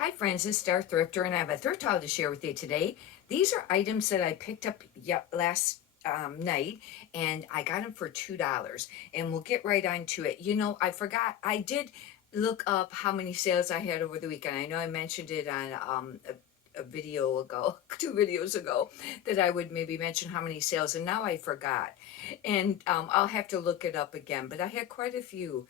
Hi friends, it's Star Thrifter and I have a thrift haul to share with you today. These are items that I picked up last night and I got them for $2 and we'll get right on to it. You know, I forgot, I did look up how many sales I had over the weekend. I know I mentioned it on a video ago, 2 videos ago, that I would maybe mention how many sales, and now I forgot. And I'll have to look it up again, but I had quite a few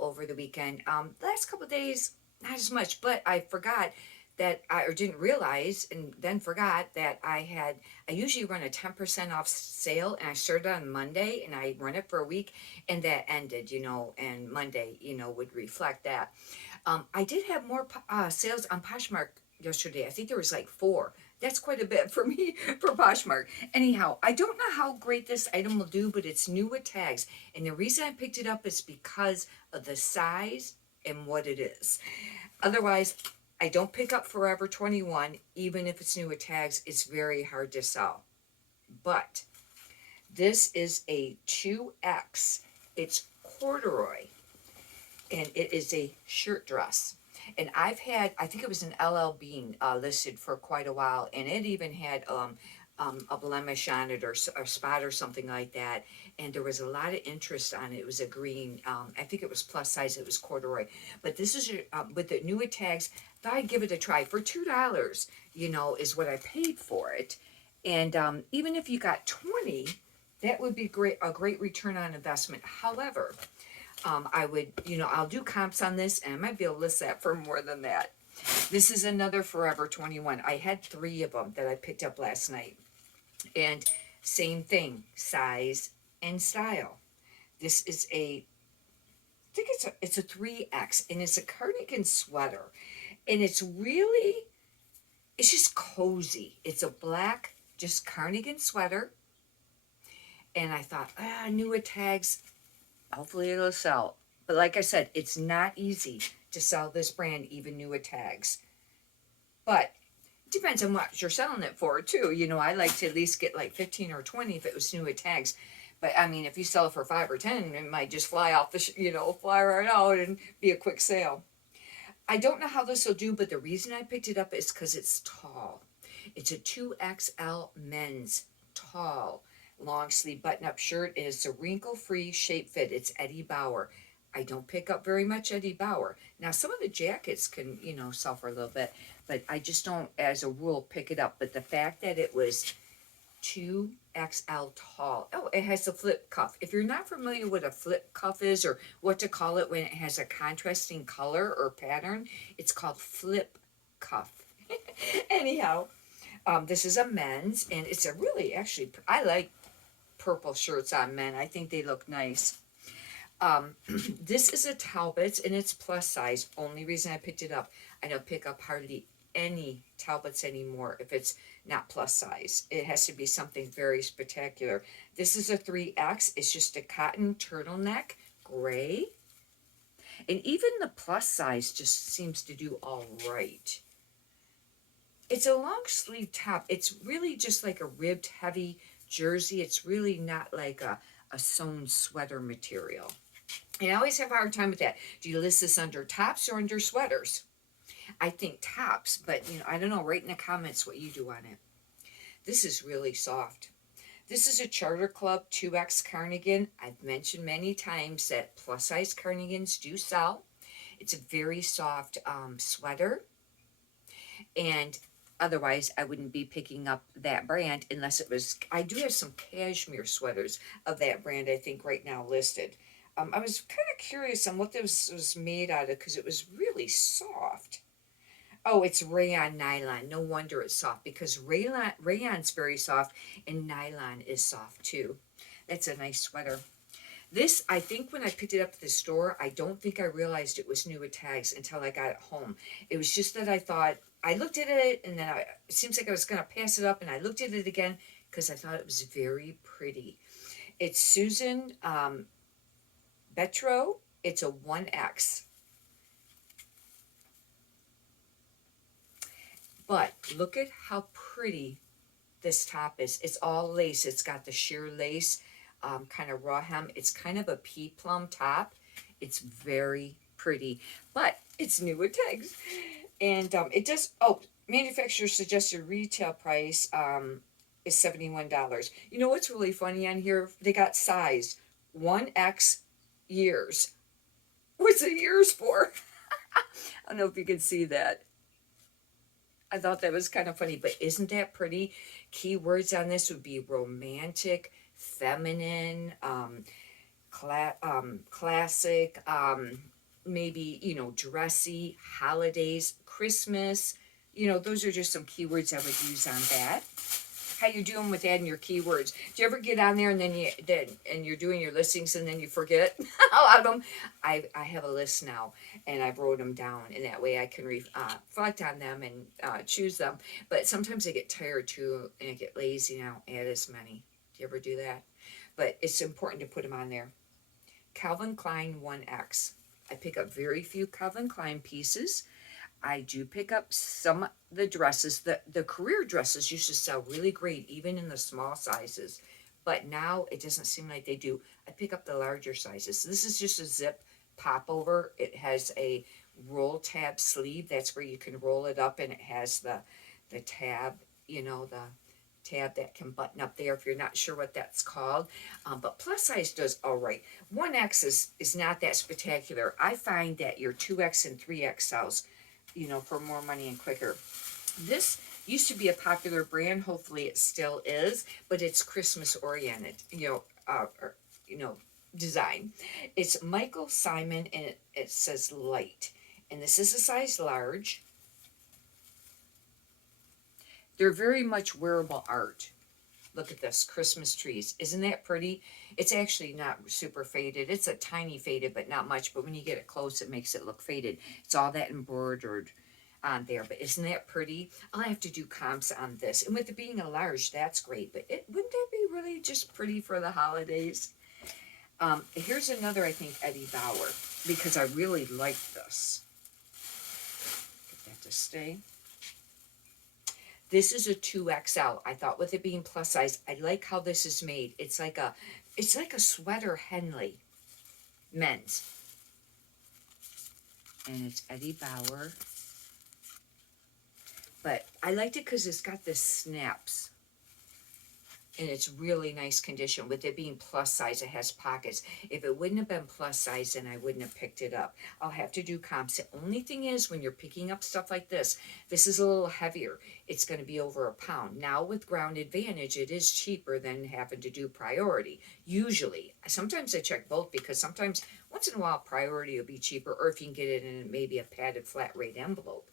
over the weekend. Last couple days, not as much, but I forgot that or didn't realize and then forgot that I usually run a 10% off sale, and I started on Monday and I run it for a week and that ended, and Monday, would reflect that. I did have more sales on Poshmark yesterday. I think there was like four. That's quite a bit for me for Poshmark. Anyhow, I don't know how great this item will do, but it's new with tags. And the reason I picked it up is because of the size and what it is. Otherwise, I don't pick up Forever 21, even if it's new with tags. It's very hard to sell. But this is a 2X. It's corduroy, and it is a shirt dress. And I've had, I think it was an LL Bean listed for quite a while, and it even had a blemish on it or a spot or something like that. And there was a lot of interest on it. It was a green, I think it was plus size, it was corduroy. But this is with the newer tags, thought I'd give it a try. For $2, is what I paid for it. And even if you got 20, that would be a great return on investment. However, I would, I'll do comps on this, and I might be able to list that for more than that. This is another Forever 21. I had 3 of them that I picked up last night. And same thing, size and style. This is I think it's a 3X, and it's a cardigan sweater. And it's just cozy. It's a black, just cardigan sweater. And I thought, new with tags, hopefully it'll sell. But like I said, it's not easy to sell this brand, even new with tags. But it depends on what you're selling it for, too. I like to at least get like 15 or 20 if it was new with tags. But I mean, if you sell it for 5 or 10, it might just fly off fly right out and be a quick sale. I don't know how this will do, but the reason I picked it up is because it's tall. It's a 2XL men's tall long sleeve button up shirt, and it's a wrinkle free shape fit. It's Eddie Bauer. I don't pick up very much Eddie Bauer. Now, some of the jackets can, sell for a little bit, but I just don't, as a rule, pick it up. But the fact that it was 2XL tall. Oh, it has a flip cuff. If you're not familiar what a flip cuff is, or what to call it when it has a contrasting color or pattern, it's called flip cuff. Anyhow, this is a men's, and it's a really, actually, I like purple shirts on men. I think they look nice. This is a Talbot's, and it's plus size. Only reason I picked it up, I don't pick up hardly any Talbots anymore if it's not plus size. It has to be something very spectacular. This is a 3X. It's just a cotton turtleneck, gray. And even the plus size just seems to do all right. It's a long sleeve top. It's really just like a ribbed heavy jersey. It's really not like a sewn sweater material. And I always have a hard time with that. Do you list this under tops or under sweaters? I think tops, but I don't know. Write in the comments what you do on it. This is really soft. This is a Charter Club 2X cardigan. I've mentioned many times that plus size cardigans do sell. It's a very soft sweater, and otherwise I wouldn't be picking up that brand unless it was. I do have some cashmere sweaters of that brand, I think, right now listed. I was kind of curious on what this was made out of because it was really soft. Oh, it's rayon nylon. No wonder it's soft, because rayon's very soft and nylon is soft too. That's a nice sweater. This, I think when I picked it up at the store, I don't think I realized it was new with tags until I got it home. It was just that I thought, I looked at it, and then it seems like I was going to pass it up, and I looked at it again because I thought it was very pretty. It's Susan Betro. It's a 1X. But look at how pretty this top is. It's all lace. It's got the sheer lace, kind of raw hem. It's kind of a pea plum top. It's very pretty, but it's new with tags. And it does, oh, manufacturer suggested retail price is $71. You know what's really funny on here? They got size 1X years. What's the years for? I don't know if you can see that. I thought that was kind of funny, but isn't that pretty? Keywords on this would be romantic, feminine, classic, maybe, dressy, holidays, Christmas. Those are just some keywords I would use on that. How you doing with adding your keywords? Do you ever get on there and then you're doing your listings and then you forget a lot of them? I have a list now and I've wrote them down, and that way I can reflect on them and choose them. But sometimes I get tired too and I get lazy and I don't add as many. Do you ever do that? But it's important to put them on there. Calvin Klein 1X. I pick up very few Calvin Klein pieces. I do pick up some of the dresses. The career dresses used to sell really great, even in the small sizes. But now it doesn't seem like they do. I pick up the larger sizes. This is just a zip popover. It has a roll tab sleeve. That's where you can roll it up, and it has the tab, the tab that can button up there if you're not sure what that's called. But plus size does all right. 1X is not that spectacular. I find that your 2X and 3X sells, for more money and quicker. This used to be a popular brand. Hopefully it still is, but it's Christmas oriented, design. It's Michael Simon, and it says light. And this is a size large. They're very much wearable art. Look at this, Christmas trees. Isn't that pretty? It's actually not super faded. It's a tiny faded, but not much. But when you get it close, it makes it look faded. It's all that embroidered on there. But isn't that pretty? I'll have to do comps on this. And with it being a large, that's great. But wouldn't that be really just pretty for the holidays? Here's another, I think, Eddie Bauer, because I really like this. Get that to stay. This is a 2XL. I thought with it being plus size, I like how this is made. It's like a sweater Henley, men's. And it's Eddie Bauer. But I liked it because it's got this snaps. And it's really nice condition. With it being plus size, it has pockets. If it wouldn't have been plus size, then I wouldn't have picked it up. I'll have to do comps. The only thing is, when you're picking up stuff like this is a little heavier. It's going to be over a pound. Now with Ground Advantage, it is cheaper than having to do Priority. Usually. Sometimes I check both, because sometimes, once in a while, Priority will be cheaper, or if you can get it in maybe a padded flat rate envelope.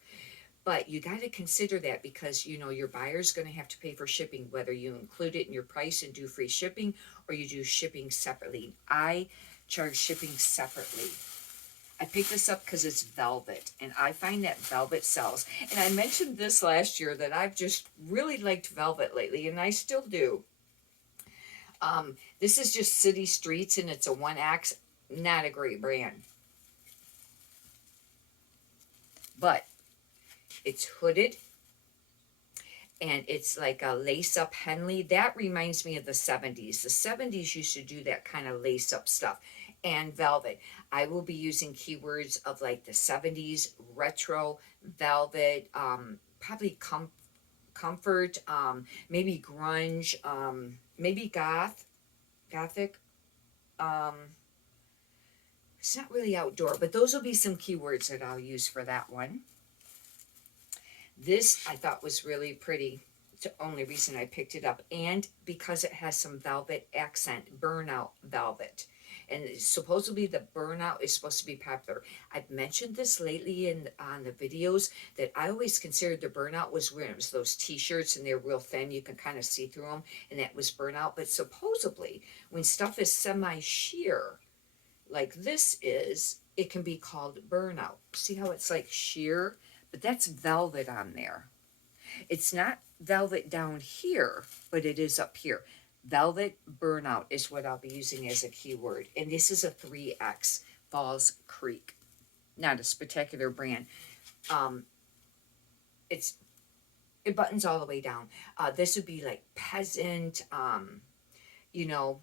But you got to consider that, because, your buyer's going to have to pay for shipping, whether you include it in your price and do free shipping, or you do shipping separately. I charge shipping separately. I picked this up because it's velvet, and I find that velvet sells. And I mentioned this last year, that I've just really liked velvet lately, and I still do. This is just City Streets, and it's a 1X. Not a great brand. But it's hooded, and it's like a lace-up Henley. That reminds me of the 70s. The 70s used to do that kind of lace-up stuff. And velvet. I will be using keywords of like the 70s, retro, velvet, probably comfort, maybe grunge, maybe gothic. It's not really outdoor, but those will be some keywords that I'll use for that one. This I thought was really pretty. It's the only reason I picked it up. And because it has some velvet accent, burnout velvet. And supposedly the burnout is supposed to be popular. I've mentioned this lately on the videos, that I always considered the burnout was when it was those t-shirts and they're real thin, you can kind of see through them, and that was burnout. But supposedly when stuff is semi-sheer, like this is, it can be called burnout. See how it's like sheer? But that's velvet on there. It's not velvet down here, but it is up here. Velvet burnout is what I'll be using as a keyword. And this is a 3X, Falls Creek. Not a spectacular brand. It buttons all the way down. This would be like peasant, I don't know,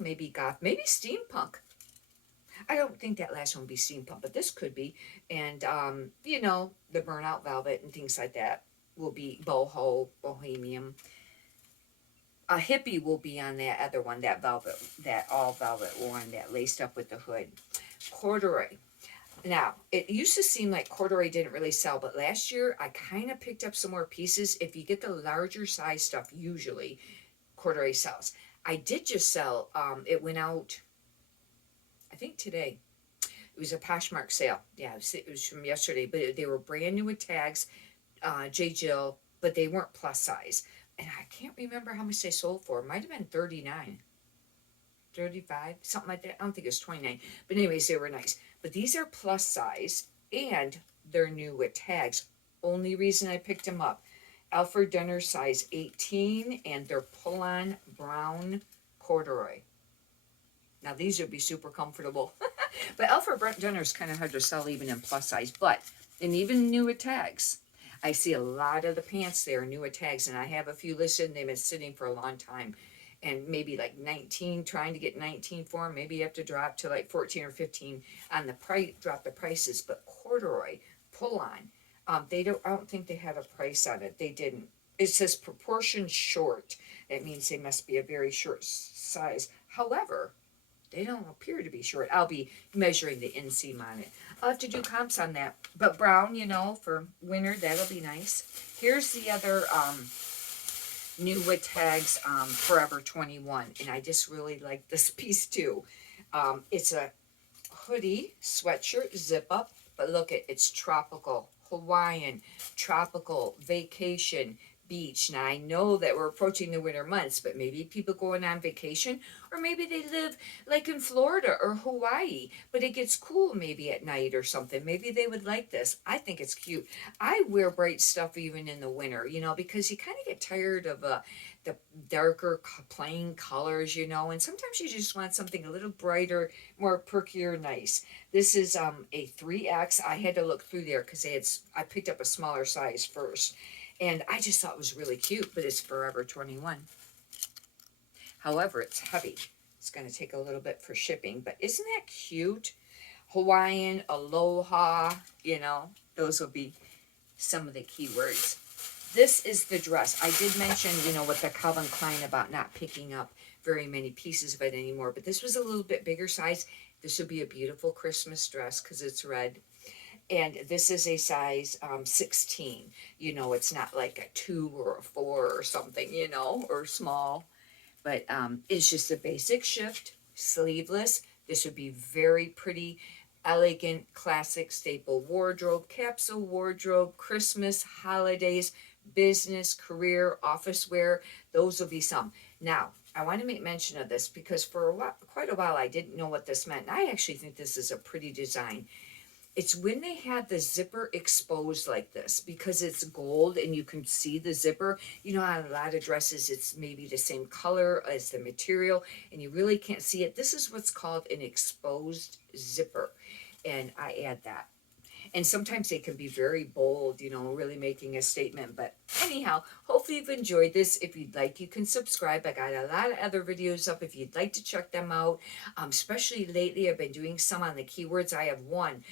maybe goth, maybe steampunk. I don't think that last one will be steampunk, but this could be. And, you know, the burnout velvet and things like that will be boho, bohemian. A hippie will be on that other one, that velvet, that all velvet one, that laced up with the hood. Corduroy. Now, it used to seem like corduroy didn't really sell, but last year I kind of picked up some more pieces. If you get the larger size stuff, usually corduroy sells. I did just sell, it went out, I think today. It was a Poshmark sale. Yeah, it was from yesterday, but they were brand new with tags, J. Jill, but they weren't plus size. And I can't remember how much they sold for. It might have been 39, 35, something like that. I don't think it was 29. But anyways, they were nice. But these are plus size, and they're new with tags. Only reason I picked them up. Alfred Dunner size 18, and they're pull-on brown corduroy. Now these would be super comfortable. But Alfred Dunner is kind of hard to sell even in plus size. But, and even new with tags. I see a lot of the pants there, new with tags, and I have a few listed, and they've been sitting for a long time. And maybe like 19, trying to get 19 for them. Maybe you have to drop to like 14 or 15 on the price, drop the prices. But corduroy, pull on, I don't think they had a price on it. They didn't. It says proportion short. That means they must be a very short size. However, they don't appear to be short. I'll be measuring the inseam on it. I'll have to do comps on that. But brown, you know, for winter, that'll be nice. Here's the other new with tags, Forever 21. And I just really like this piece too. It's a hoodie, sweatshirt, zip up. But look, it's tropical, Hawaiian, tropical, vacation, beach. Now I know that we're approaching the winter months, but maybe people going on vacation, or maybe they live like in Florida or Hawaii, but it gets cool maybe at night or something. Maybe they would like this. I think it's cute. I wear bright stuff even in the winter, you know, because you kind of get tired of the darker plain colors, you know, and sometimes you just want something a little brighter, more perkier, nice. This is a 3X. I had to look through there because I picked up a smaller size first. And I just thought it was really cute, but it's Forever 21. However, it's heavy. It's going to take a little bit for shipping, but isn't that cute? Hawaiian, aloha, you know, those will be some of the keywords. This is the dress. I did mention, you know, with the Calvin Klein about not picking up very many pieces of it anymore, but this was a little bit bigger size. This would be a beautiful Christmas dress because it's red. And this is a size 16. You know, it's not like a 2 or a 4 or something, you know, or small. But it's just a basic shift, sleeveless. This would be very pretty, elegant, classic staple wardrobe, capsule wardrobe, Christmas, holidays, business, career, office wear. Those will be some. Now, I want to make mention of this because for quite a while I didn't know what this meant. And I actually think this is a pretty design. It's when they had the zipper exposed like this because it's gold and you can see the zipper. You know, on a lot of dresses, it's maybe the same color as the material and you really can't see it. This is what's called an exposed zipper. And I add that. And sometimes they can be very bold, you know, really making a statement. But anyhow, hopefully you've enjoyed this. If you'd like, you can subscribe. I got a lot of other videos up if you'd like to check them out. Especially lately, I've been doing some on the keywords. I have one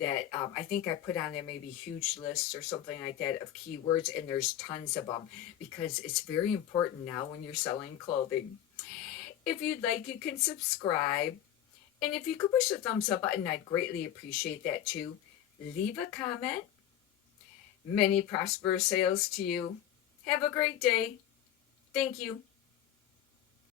that I think I put on there maybe huge lists or something like that of keywords, and there's tons of them because it's very important now when you're selling clothing. If you'd like, you can subscribe. And if you could push the thumbs up button, I'd greatly appreciate that too. Leave a comment. Many prosperous sales to you. Have a great day. Thank you.